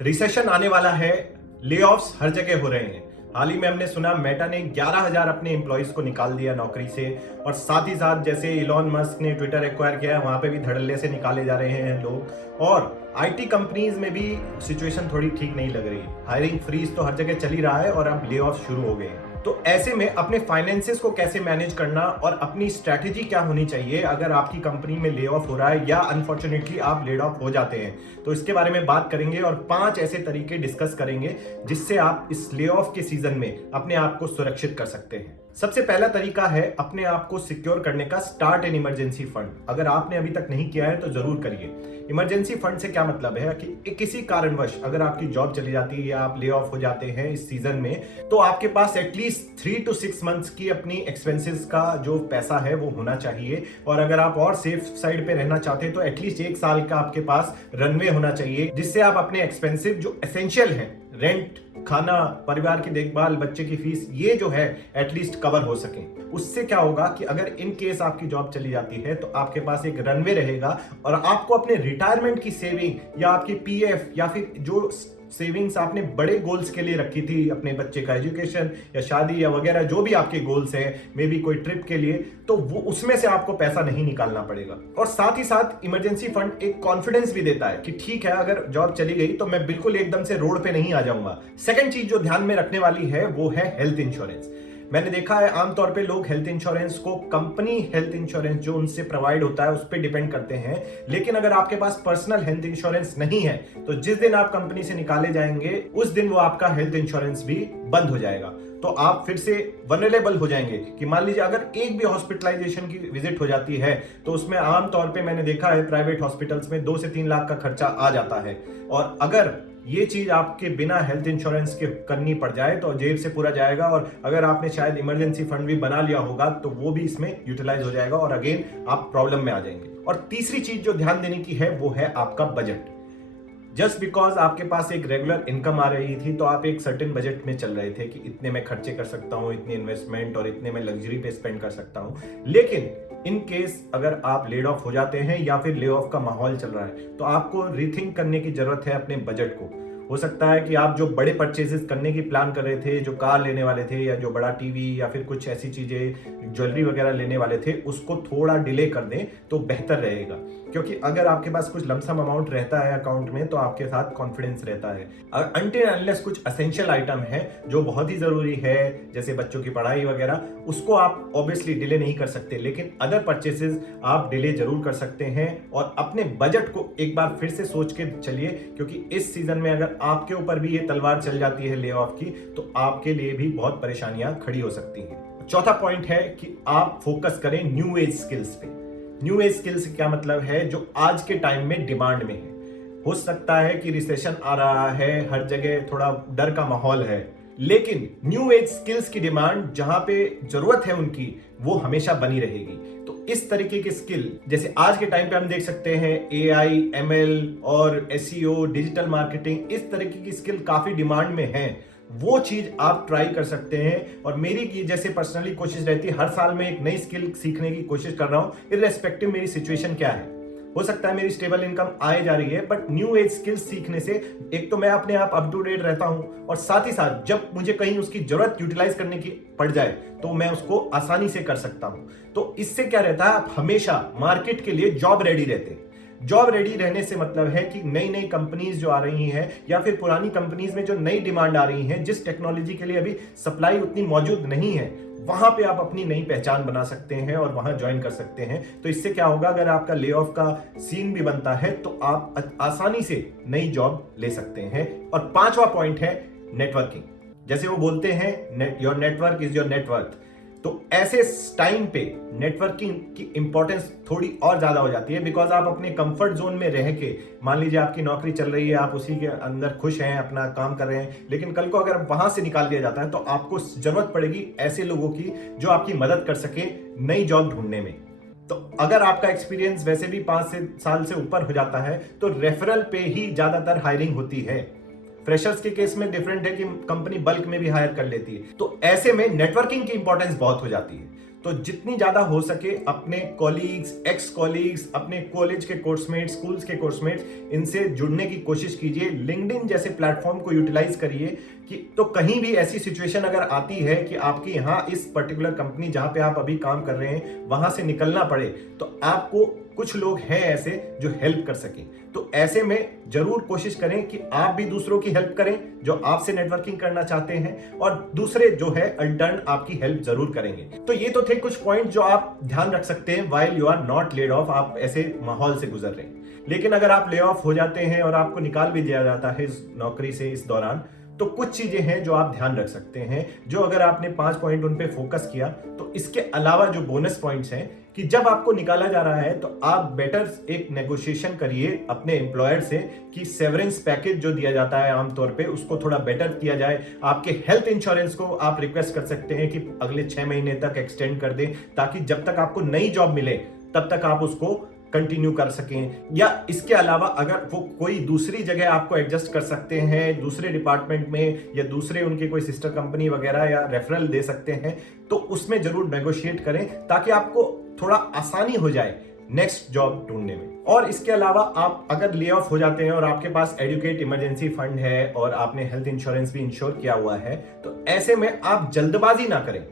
Recession आने वाला है, लेऑफ्स हर जगह हो रहे हैं। हाल ही में हमने सुना मेटा ने 11,000 अपने एम्प्लॉइज को निकाल दिया नौकरी से, और साथ ही साथ जैसे इलॉन मस्क ने ट्विटर एक्वायर किया है, वहां पे भी धड़ल्ले से निकाले जा रहे हैं लोग। और आईटी कंपनीज में भी सिचुएशन थोड़ी ठीक नहीं लग रही। हायरिंग फ्रीज तो हर जगह चल ही रहा है और अब ले ऑफ शुरू हो गए हैं। तो ऐसे में अपने फाइनेंसेस को कैसे मैनेज करना और अपनी स्ट्रैटेजी क्या होनी चाहिए अगर आपकी कंपनी में ले ऑफ हो रहा है या अनफॉर्चुनेटली आप लेड ऑफ हो जाते हैं, तो इसके बारे में बात करेंगे और 5 ऐसे तरीके डिस्कस करेंगे जिससे आप इस ले ऑफ के सीजन में अपने आप को सुरक्षित कर सकते हैं। सबसे पहला तरीका है अपने आप को सिक्योर करने का, स्टार्ट एन इमरजेंसी फंड। अगर आपने अभी तक नहीं किया है तो जरूर करिए। इमरजेंसी फंड से क्या मतलब है कि किसी कारणवश अगर आपकी जॉब चली जाती है या आप ले ऑफ हो जाते हैं इस सीजन में, तो आपके पास एटलीस्ट 3 to 6 मंथ्स की अपनी एक्सपेंसेस का जो पैसा है वो होना चाहिए। और अगर आप और सेफ साइड पे रहना चाहते हैं तो एटलीस्ट 1 साल का आपके पास रनवे होना चाहिए, जिससे आप अपने एक्सपेंसिव जो एसेंशियल है, रेंट, खाना, परिवार की देखभाल, बच्चे की फीस, ये जो है एटलीस्ट कवर हो सके। उससे क्या होगा कि अगर इन केस आपकी जॉब चली जाती है तो आपके पास एक रनवे रहेगा और आपको अपने रिटायरमेंट की सेविंग या आपकी पीएफ या फिर जो सेविंग्स आपने बड़े गोल्स के लिए रखी थी, अपने बच्चे का एजुकेशन या शादी या वगैरह जो भी आपके गोल्स हैं, मे बी कोई ट्रिप के लिए, तो वो उसमें से आपको पैसा नहीं निकालना पड़ेगा। और साथ ही साथ इमरजेंसी फंड एक कॉन्फिडेंस भी देता है कि ठीक है, अगर जॉब चली गई तो मैं बिल्कुल एकदम से रोड पे नहीं आ जाऊंगा। सेकंड चीज जो ध्यान में रखने वाली है वो है हेल्थ इंश्योरेंस। मैंने देखा है आमतौर पे लोग हेल्थ इंश्योरेंस को कंपनी हेल्थ इंश्योरेंस जो उनसे प्रोवाइड होता है उस पर डिपेंड करते हैं, लेकिन अगर आपके पास पर्सनल हेल्थ इंश्योरेंस नहीं है तो जिस दिन आप कंपनी से निकाले जाएंगे उस दिन वो आपका हेल्थ इंश्योरेंस भी बंद हो जाएगा। तो आप फिर से वनरेबल हो जाएंगे कि मान लीजिए अगर एक भी हॉस्पिटलाइजेशन की विजिट हो जाती है तो उसमें आमतौर पे मैंने देखा है प्राइवेट हॉस्पिटल्स में 2 से 3 लाख का खर्चा आ जाता है। और अगर ये चीज आपके बिना हेल्थ इंश्योरेंस के करनी पड़ जाए तो जेब से पूरा जाएगा, और अगर आपने शायद इमरजेंसी फंड भी बना लिया होगा तो वो भी इसमें यूटिलाइज हो जाएगा और अगेन आप प्रॉब्लम में आ जाएंगे। और तीसरी चीज जो ध्यान देने की है वो है आपका बजट। जस्ट बिकॉज आपके पास एक रेगुलर इनकम आ रही थी तो आप एक सर्टेन बजट में चल रहे थे कि इतने में खर्चे कर सकता हूं, इतनी इन्वेस्टमेंट और इतने में लग्जरी पे स्पेंड कर सकता हूं। लेकिन इन केस अगर आप लेड ऑफ हो जाते हैं या फिर ले ऑफ का माहौल चल रहा है तो आपको रीथिंक करने की जरूरत है अपने बजट को। हो सकता है कि आप जो बड़े परचेजेस करने की प्लान कर रहे थे, जो कार लेने वाले थे या जो बड़ा टीवी या फिर कुछ ऐसी चीजें, ज्वेलरी वगैरह लेने वाले थे, उसको थोड़ा डिले कर दें तो बेहतर रहेगा। क्योंकि अगर आपके पास कुछ लमसम अमाउंट रहता है अकाउंट में तो आपके साथ कॉन्फिडेंस रहता है। अनटिल अनलेस कुछ एसेंशियल आइटम है जो बहुत ही जरूरी है, जैसे बच्चों की पढ़ाई वगैरह, उसको आप ऑब्वियसली डिले नहीं कर सकते, लेकिन अदर परचेसेस आप डिले जरूर कर सकते हैं। और अपने बजट को एक बार फिर से सोच के चलिए, क्योंकि इस सीजन में अगर आपके ऊपर भी ये तलवार चल जाती है ले ऑफ की तो आपके लिए भी बहुत परेशानियां खड़ी हो सकती हैं। चौथा पॉइंट है कि आप फोकस करें न्यू एज स्किल्स पे। न्यू एज स्किल्स क्या मतलब है? जो आज के टाइम में डिमांड में है। हो सकता है कि रिसेशन आ रहा है, हर जगह थोड़ा डर का माहौल है, लेकिन न्यू एज स्किल्स की डिमांड जहां पे जरूरत है उनकी, वो हमेशा बनी रहेगी। तो इस तरीके की स्किल, जैसे आज के टाइम पे हम देख सकते हैं AI, ML और SEO, डिजिटल मार्केटिंग, इस तरीके की स्किल काफी डिमांड में है। वो चीज आप ट्राई कर सकते हैं। और मेरी जैसे पर्सनली कोशिश रहती है, हर साल में एक नई स्किल सीखने की कोशिश कर रहा हूं, इररेस्पेक्टिव मेरी सिचुएशन क्या है। हो सकता है मेरी स्टेबल इनकम आए जा रही है, बट न्यू एज स्किल्स सीखने से एक तो मैं अपने आप अप टू डेट रहता हूं, और साथ ही साथ जब मुझे कहीं उसकी जरूरत यूटिलाइज करने की पड़ जाए तो मैं उसको आसानी से कर सकता हूं। तो इससे क्या रहता है, आप हमेशा मार्केट के लिए जॉब रेडी रहते हैं। जॉब रेडी रहने से मतलब है कि नई नई कंपनीज जो आ रही हैं या फिर पुरानी कंपनीज में जो नई डिमांड आ रही है, जिस टेक्नोलॉजी के लिए अभी सप्लाई उतनी मौजूद नहीं है, वहां पे आप अपनी नई पहचान बना सकते हैं और वहां ज्वाइन कर सकते हैं। तो इससे क्या होगा, अगर आपका ले ऑफ का सीन भी बनता है तो आप आसानी से नई जॉब ले सकते हैं। और 5वां पॉइंट है नेटवर्किंग। जैसे वो बोलते हैं your network is your net worth, तो ऐसे टाइम पे नेटवर्किंग की इंपॉर्टेंस थोड़ी और ज्यादा हो जाती है। बिकॉज आप अपने कंफर्ट जोन में रह के, मान लीजिए आपकी नौकरी चल रही है, आप उसी के अंदर खुश हैं, अपना काम कर रहे हैं, लेकिन कल को अगर वहां से निकाल दिया जाता है तो आपको जरूरत पड़ेगी ऐसे लोगों की जो आपकी मदद कर सके नई जॉब ढूंढने में। तो अगर आपका एक्सपीरियंस वैसे भी 5 साल से ऊपर हो जाता है तो रेफरल पे ही ज्यादातर हायरिंग होती है। फ्रेशर्स के केस में डिफरेंट है कि कंपनी बल्क में भी हायर कर लेती है। तो ऐसे में नेटवर्किंग की इंपॉर्टेंस बहुत हो जाती है। तो जितनी ज्यादा हो सके अपने कॉलीग्स, एक्स कॉलीग्स, अपने कॉलेज के कोर्समेट्स, स्कूल्स के कोर्समेट्स, इनसे जुड़ने की कोशिश कीजिए। लिंक्डइन जैसे प्लेटफॉर्म को यूटिलाइज करिए कि तो कहीं भी ऐसी सिचुएशन अगर आती है कि आपकी यहाँ इस पर्टिकुलर कंपनी जहां पे आप अभी काम कर रहे हैं वहां से निकलना पड़े, तो आपको कुछ लोग हैं ऐसे जो हेल्प कर सके। तो ऐसे में जरूर कोशिश करें कि आप भी दूसरों की हेल्प करें जो आपसे नेटवर्किंग करना चाहते हैं, और दूसरे जो है अल्टर्न आपकी हेल्प जरूर करेंगे। तो ये तो थे कुछ पॉइंट जो आप ध्यान रख सकते हैं while you are not laid off, आप ऐसे माहौल से गुजर रहे हैं। लेकिन अगर आप ले ऑफ हो जाते हैं और आपको निकाल भी दिया जाता है इस नौकरी से इस दौरान, तो कुछ चीजें हैं जो आप ध्यान रख सकते हैं, जो अगर आपने 5 पॉइंट उन पे फोकस किया, तो इसके अलावा जो बोनस पॉइंट्स हैं कि जब आपको निकाला जा रहा है तो आप बेटर एक नेगोशिएशन करिए अपने एम्प्लॉयर से कि सेवरेंस पैकेज जो दिया जाता है आमतौर पे उसको थोड़ा बेटर किया जाए। आपके हेल्थ इंश्योरेंस को आप रिक्वेस्ट कर सकते हैं कि अगले 6 महीने तक एक्सटेंड कर दें, ताकि जब तक आपको नई जॉब मिले तब तक आप उसको कंटिन्यू कर सकें। या इसके अलावा अगर वो कोई दूसरी जगह आपको एडजस्ट कर सकते हैं दूसरे डिपार्टमेंट में, या दूसरे उनके कोई सिस्टर कंपनी वगैरह या रेफरल दे सकते हैं, तो उसमें जरूर नेगोशिएट करें ताकि आपको थोड़ा आसानी हो जाए नेक्स्ट जॉब ढूंढने में। और इसके अलावा आप अगर ले ऑफ हो जाते हैं और आपके पास एडुकेट इमरजेंसी फंड है और आपने हेल्थ इंश्योरेंस भी इंश्योर किया हुआ है, तो ऐसे में आप जल्दबाजी ना करें,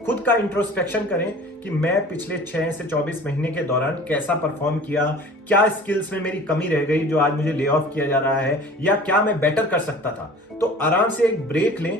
खुद का इंट्रोस्पेक्शन करें कि मैं पिछले 6 से 24 महीने के दौरान कैसा परफॉर्म किया, क्या स्किल्स में मेरी कमी रह गई जो आज मुझे ले ऑफ किया जा रहा है, या क्या मैं बेटर कर सकता था। तो आराम से एक ब्रेक लें,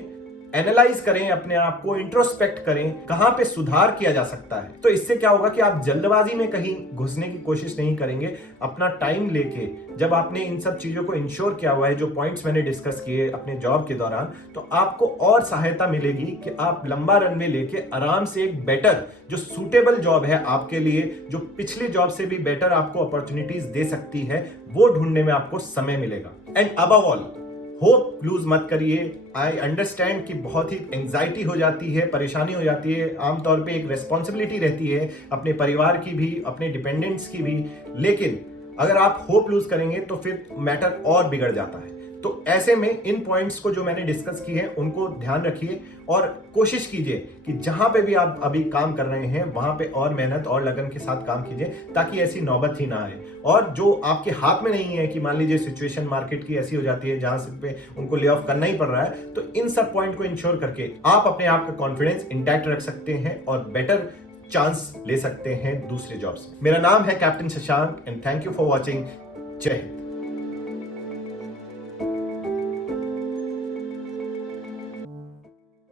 एनालाइज करें अपने आप को, इंट्रोस्पेक्ट करें कहां पे सुधार किया जा सकता है। तो इससे क्या होगा कि आप जल्दबाजी में कहीं घुसने की कोशिश नहीं करेंगे। अपना टाइम लेके जब आपने इन सब चीजों को इंश्योर किया हुआ है, जो पॉइंट्स मैंने डिस्कस किए अपने जॉब के दौरान, तो आपको और सहायता मिलेगी कि आप लंबा रनवे लेके आराम से एक बेटर जो सूटेबल जॉब है आपके लिए, जो पिछली जॉब से भी बेटर आपको अपॉर्चुनिटीज दे सकती है, वो ढूंढने में आपको समय मिलेगा। And above all, hope lose मत करिए। आई अंडरस्टैंड कि बहुत ही एंजाइटी हो जाती है, परेशानी हो जाती है, आमतौर पे एक रेस्पॉन्सिबिलिटी रहती है अपने परिवार की भी, अपने डिपेंडेंट्स की भी, लेकिन अगर आप होप लूज करेंगे तो फिर मैटर और बिगड़ जाता है। तो ऐसे में इन पॉइंट्स को जो मैंने डिस्कस किए हैं उनको ध्यान रखिए और कोशिश कीजिए कि जहां पे भी आप अभी काम कर रहे हैं वहां पे और मेहनत और लगन के साथ काम कीजिए, ताकि ऐसी नौबत ही ना आए। और जो आपके हाथ में नहीं है कि मान लीजिए सिचुएशन मार्केट की ऐसी हो जाती है जहां से पे उनको ले ऑफ करना ही पड़ रहा है, तो इन सब पॉइंट को इंश्योर करके आप अपने आप का कॉन्फिडेंस इंटैक्ट रख सकते हैं और बेटर चांस ले सकते हैं दूसरे जॉब्स में। मेरा नाम है captain Shashank and thank you for watching. जय हिंद।